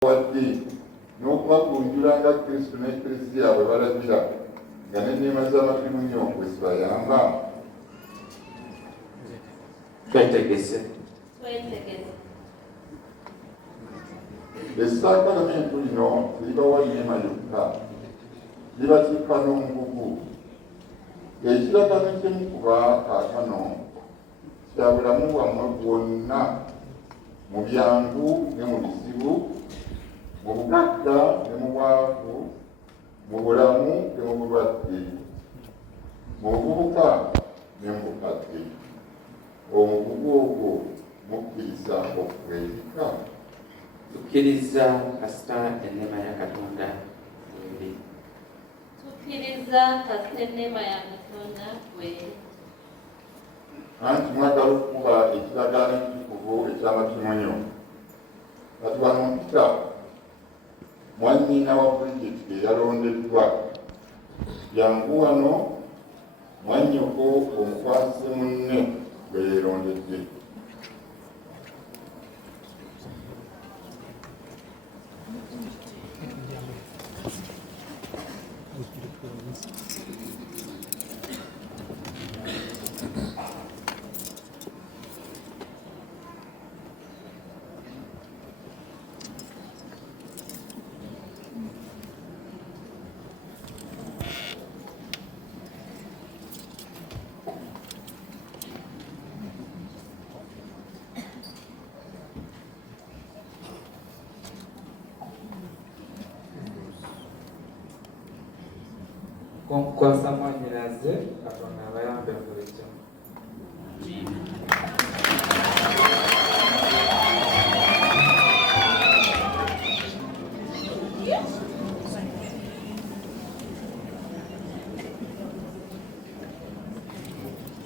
wadde n'okubagunjula nga Kristo n'Eklezia bwe balagira nga n'enneema z'amakimunyo bwe zibayamba. Twetegese. Essaakalamentu lino libawa nneema yokka, libatikka n'omugugu. Ekiragano kyemu kuba kaakano kya bulamu bwammwe bwonna, mu byangu ne mu bizibu, mu bugagga ne mu bwavu, mu bulamu ne mu bulwadde, mu buvubuka ne mu bukadde. Omugugu ogwo mukkiriza okugwebika. Tukkiriza kasita enneema ya Katonda weri. Tukkiriza kasita enneema ya Katonda weri. Anti mwagala okukuba ekiragaano ekitukuvu eky'amakimunyo. Kati wano mpita mwannyina wa pulojekiti eyalondeddwa. Jangu wano mwannyoko omukwase munne gwe yeerondedde. Konkukwasa mwannyinaze, Katonda abayambe bulijjo.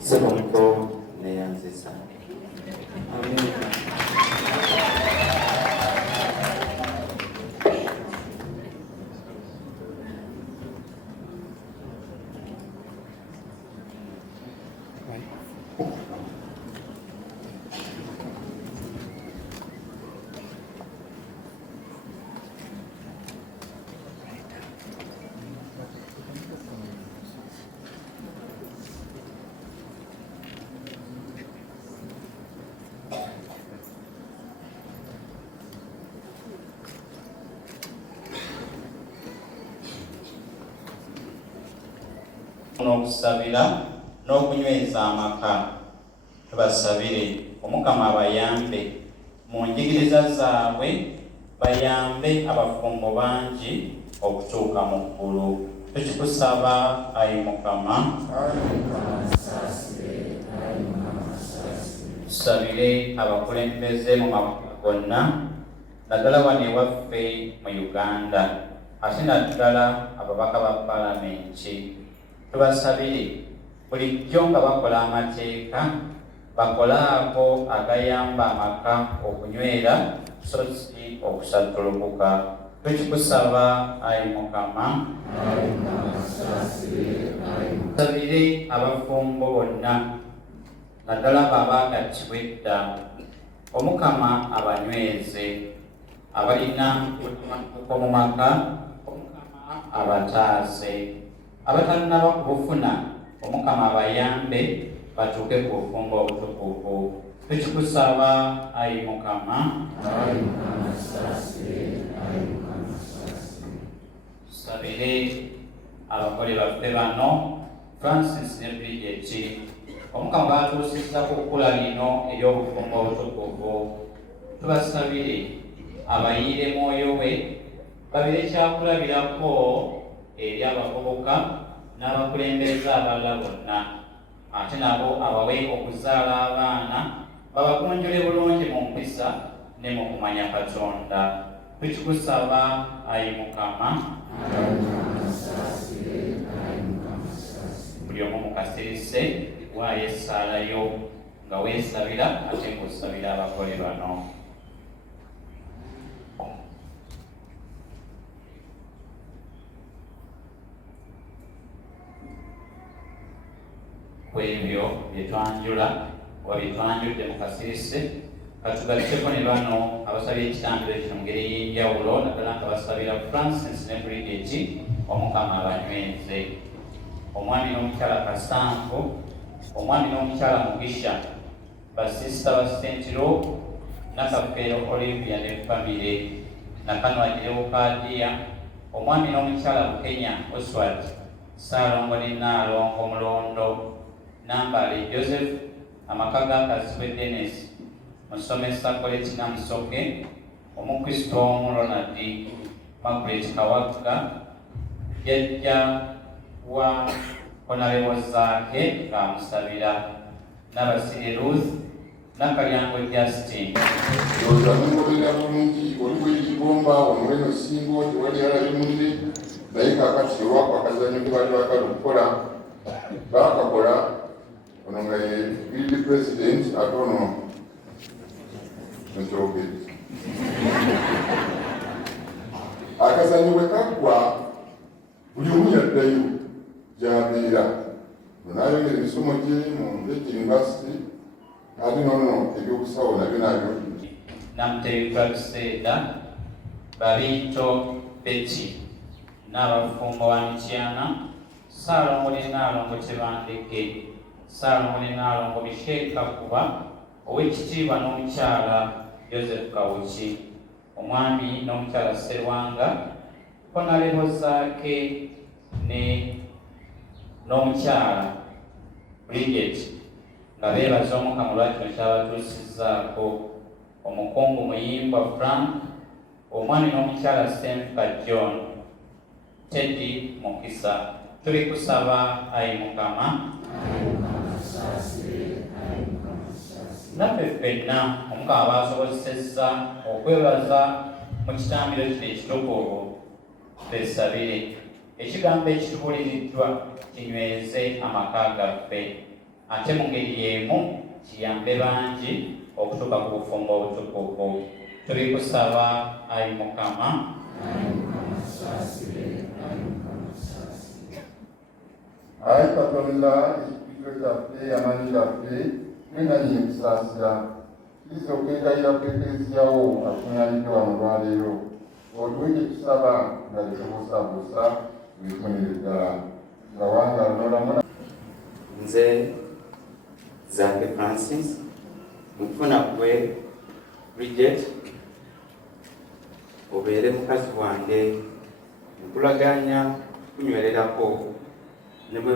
Sebonko neyanzisa. Amina. N'okusabira n'okunyweza amaka. Tubasabire Omukama abayambe mu njigiriza zaabwe, bayambe abafumbo bangi okutuuka mu ggulu. Tukikusaba Ayi Mukama. Tusabire abakulembeze mu mawanga gonna, naddala wano ewaffe mu Uganda, ate naddala ababaka ba Paalamenti. Tubasabire bulijjo nga bakola amateeka, bakole ago agayamba amaka okunywera so si okusattulukuka. Tukikusaba Ayi Mukama. Tusabire abafumbo bonna, naddala baabagattibwa edda, Omukama abanyweze. Abalina okutuuka mu maka, Omukama abataase. Abatannaba kubufuna, Omukama abayambe batuuke ku bufumbo obutukuvu. Tukikusaba Ayi Mukama. Tusabire abakole baffe bano, Francis ne Bridget, Omukama batuusizza ku kkula lino ery'obufumbo obutukuvu. Tubasabire abayiire Mwoyo we, babire kyakulabirako eri abavubuka n'abakulembeze abalala bonna, ate nabo abawe okuzaala abaana, babakunjule bulungi mu mpisa ne mu kumanya Katonda. Tukikusaba Ayi Mukama. Buli omu mukasirise waayo essaalayo nga weesabira ate ng'osabira abakole bano. Kwebyo bye twanjula oba bye twanjudde mu kasirise, katugatteko ne bano abasabye ekitambiro kino mu ngeri ey'enjawulo naddala nga basabira Francis ne Bridget Omukama abanyweze, omwami n'omukyala Kasanvu, omwami n'omukyala Mugisha, basisita ba Sentiro, Nakafeero Olivia ne famire, Nakanwa Leokadiya, omwami n'omukyala Bukenya Oswald, Ssaalongo ne Nnaalongo Mulondo, Nambale Joseph, amaka ga Kazibwe Dennis, Musomesa Colette Namusoke, Omukristo omu Ronald, Margaret Kawagga, Jjajja wa Honorable Zaake ng'amusabira, Nabasire Ruth, Nakalyango Justin. Yoza n'omukolera bulungi oliwo ekibomba omuleno singo tewali alabye munne naye kakati olwako akazanyo ke baali baagala okukola baakakola ono nga ye field president ate ono nkyogere akazanyo bwe kaggwa buli omu yaddayo gy'abeera nayongera emisomo gye mu University ate nono ebyokusawo nabyo nabyo Namutebi Prabiseeda, Babinto Betty, n'abafumbo wa Mityana, Ssaalongo ne Nnaalongo Tebandeke, Ssaalongo ne Nnaalongo Michelle Kakuba, Oweekitiibwa n'omukyala Joseph Kawuki, omwami n'omukyala Sserwanga, Honorable Zaake n'omukyala Bridget, nga beebaza Omukama olwa kino kyabatuusizzaako, omukungu Muyimbwa Frank, omwami n'omukyala Senfuka John, Teddy Mukisa. Tuli kusaba Ayi Mukama naffe ffenna Omukama baasobozesezza okwebaza mu kitambiro kino ekitukuvu twesabire ekigambo ekitubuuliriddwa kinyweze amaka gaffe ate mu ngeri y'emu kiyambe bangi okutuuka ku bufumbo obutukuvu. Tubikusaba Ayi Mukama. Ayi Katonda ekitiibwa kyaffe amaanyi gaffe mwenanyini kusaasira kiza okwegayira ku Ekleziyaawo atuŋŋaanidde wano olwaleero otuwe kye tusaba nga tetubuusabuusa bifunire ddala nga wanga nolamuna. Nze Zaake Francis mufuna gwe Bridget obeere mukazi wange nkulaganya kunywererako ne bwe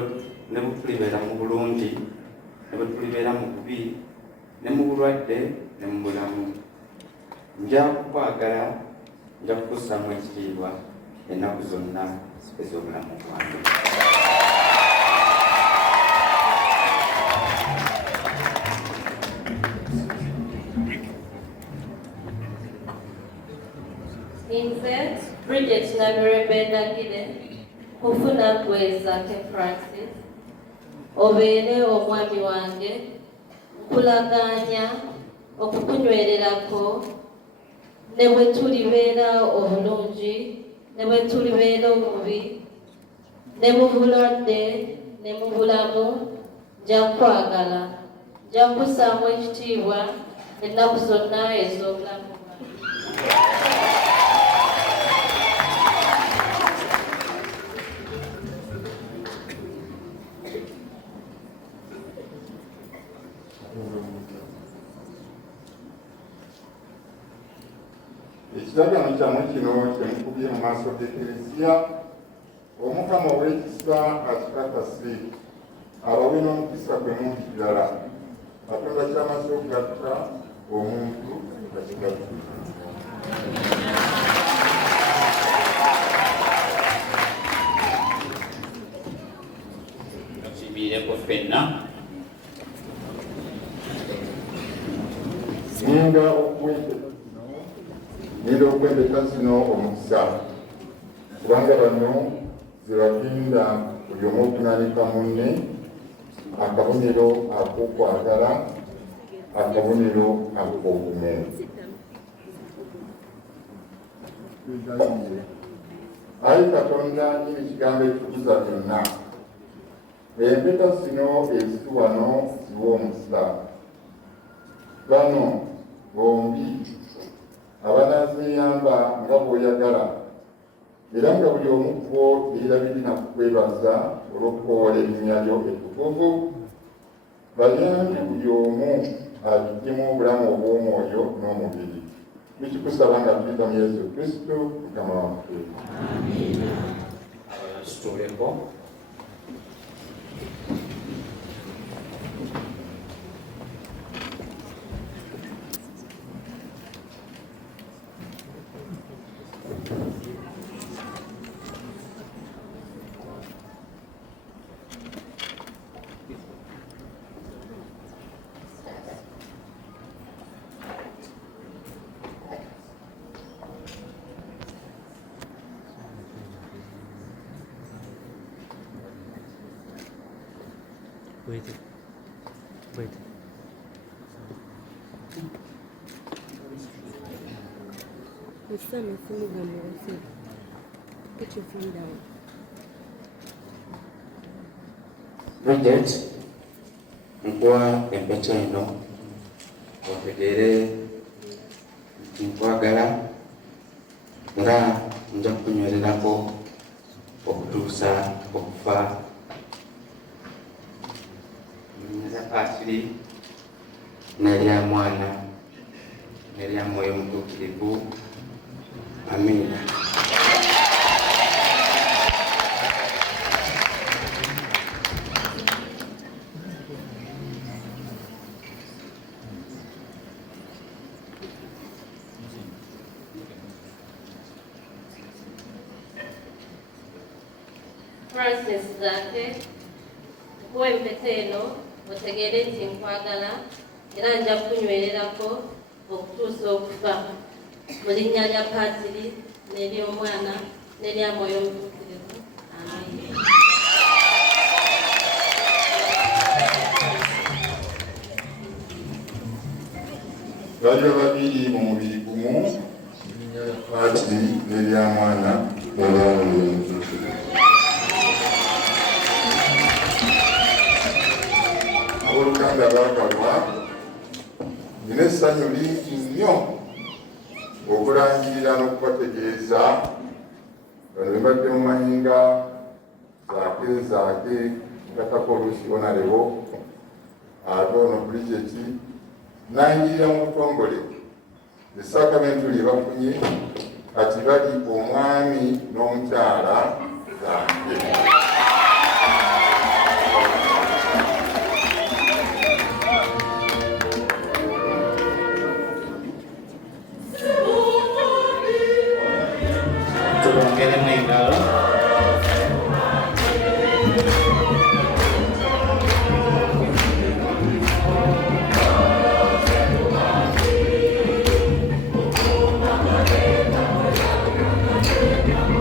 tulibeera mu bulungi ne bwe tulibeera mu bubi ne mu bulwadde ne mu bulamu. Nja kukwagala, nja kukussaamu ekitiibwa ennaku zonna ez'obulamu bwange. Nze Bridget Namirembe Ndagire kufuna gwe Zaake Francis obeere omwami wange nkulaganya okukunywererako ne bwe tulibeera obulungi ne bwe tulibeera obubi ne mu bulwadde ne mu bulamu nja kwagala nja kussaamu ekitiibwa ennaku zonna ez'obulamu bwange. Ekiragaano kyammwe kino kyemukubye mu maaso g'Eklezia, Omukama ow'ekisa akikakase abawe n'omukisa kwe mungi ddala Katonda kyamaze okugatta omuntu kakigatta. Tukibiireko ffenna. Ngenda okwembeka zino omukisa kubanga bano zebaginda buli omu okunanika munne akabonero ak'okwagala, akabonero ak'obumu. Ayi Katonda nyini kigambo ekitukuza byonna, empeta zino eziri wano ziwa omukisa. Bano bombi abanaazeeyamba nga bw'oyagala era nga buli omu ku bo yeerabirira kukwebaza olw'okukoola erinnya lyo ettukuvu bayambi buli omu agiddemu obulamu obw'omwoyo n'omubiri tukikusaba nga tuyita mu Yesu Kristo Mukama waffe. Situuleko. Wait. It's time to move on. Put your phone down. Bridget, nkuwa empeta eno otegeere nti nkwagala nga nja kukunywererako okutuusa okufa. Nza Patiri n'erya Mwana n'erya Mwoyo Mutuukirivu. Amiina. Francis Zake, kuwa empeta eno otegeere nti nkwagala era nja kukunywererako okutuusa okufa mu linnya lya Patiri n'ery'Omwana n'erya Mwoyo Mutuukirivu. Amen. Bali babiri mu mubiri gumu, erinnya lya Patiri n'erya Mwana n'erya Mwoyo Mutuukirivu. Abooluganda baagalwa, nina essanyu lingi nnyo okulangirira n'okubategeeza bano be mbadde mu mayinga zaake ngatako oluusi onalebo ate ono Bridget nangirira mu butongole esakamentu lye bafunye kati bali omwami n'omukyala zange. Tulongeremu engalo.